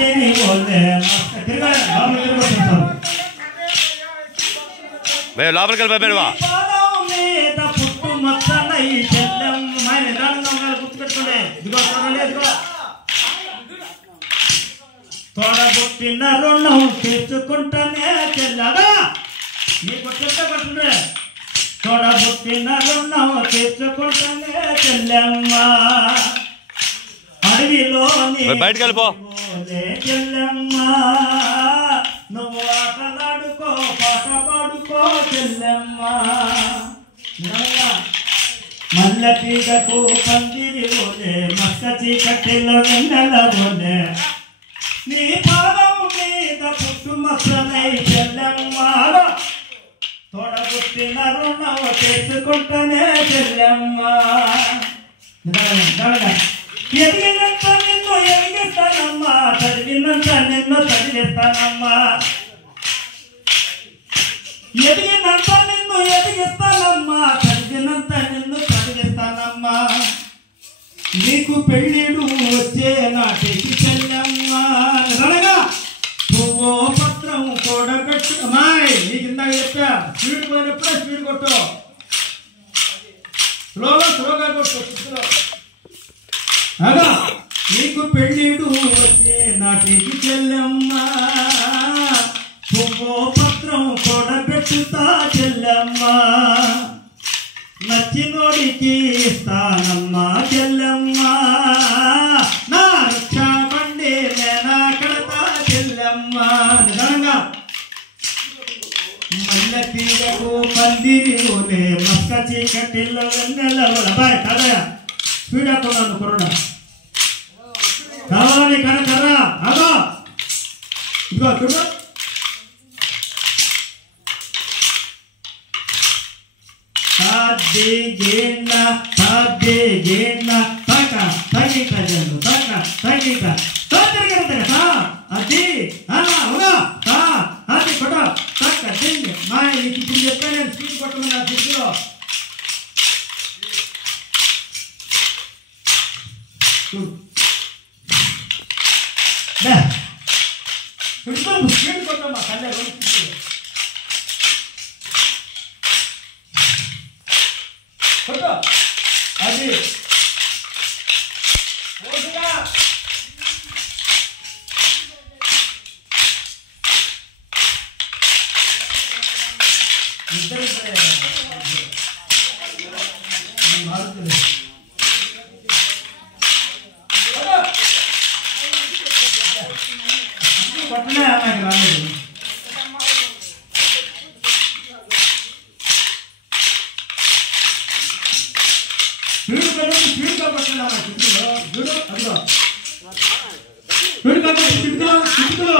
పందిరి ఓలే తిరగాలి లోపలికి వెళ్ళిపోయావా మీద పుట్టు మొత్తనై చెల్లెమ్మ నిదానంగా ఉండాలి గుర్తుపెట్టుకోండి ఇదిగో చూడండి ఇదిగో తోడబుట్టిన రుణం తీర్చుకుంటానే చెల్లగా నీకు చెప్పబట్టుండే తోడబుట్టిన రుణం తీర్చుకుంటానే చెల్లెమ్మ అడవిలో బయటకు వెళ్ళిపో చెల్లెమ్మ నువ్వు ఆటలాడుకో పాట పాడుకో చెల్లెమ్మ మల్లె తీగకు పందిరి ఓలే మక్క చీకటిలో వెన్నెల ఓలే నీ పాదం మీద పుట్టు మసలై చెల్లెమ్మ తోడబుట్టిన రుణం చేసుకుంటానే చెల్లెమ్మ ఎదిగినంత నిన్ను ఎదిగిస్తానమ్మా చదివినంత నిన్ను చదివిస్తానమ్మా ఎదిగినంత నిన్ను ఎదిగిస్తానమ్మా చదివినంత నిన్ను చదివిస్తానమ్మా నీకు పెళ్ళిడు వచ్చే నాటికి చెల్లెమ్మా అనగా పువ్వో పత్రం కూడబెట్టు అమ్మాయి నీకు ఇందాక చెప్పా స్పీడ్ పోయినప్పుడే స్పీడ్ కొట్టు స్లోగా కొట్టు అగా నీకు పెళ్ళిడు వచ్చే నాటికి చెల్లెమ్మా పువ్వో పత్రం కూడబెట్టుతా చెల్లెమ్మా నచ్చినోడికి ఇస్తానమ్మా చెల్లెమ్మా నా రక్షా బండి నేనా కడతా చెల్లెమ్మా నిజంగా మల్లె తీగకు పందిరి ఓలే మక్క చీకటిలో వెన్నెల బాయ్ కదయా స్పీడ్ అవుతున్నాను కొరడా కావాలని కనకరా అదో ఇదిగో చూడు సాధ్య గేన్న తక తగిట జను తక తగిట తగిట అది అలా అవునా అది కొట్ట తక్క దింగ్ మా నీకు ఇప్పుడు చెప్పా నేను స్పీడ్ కొట్టమని నా దృష్టిలో స్పీడ్ కొట్టమ్మా కళ్యాణ అది పట్టనే నాకు రాలేదు స్పీడ్ పట్టండి అమ్మా చుట్టులో చూడు అదిగో స్పీడ్ కాబట్టి చుట్టులో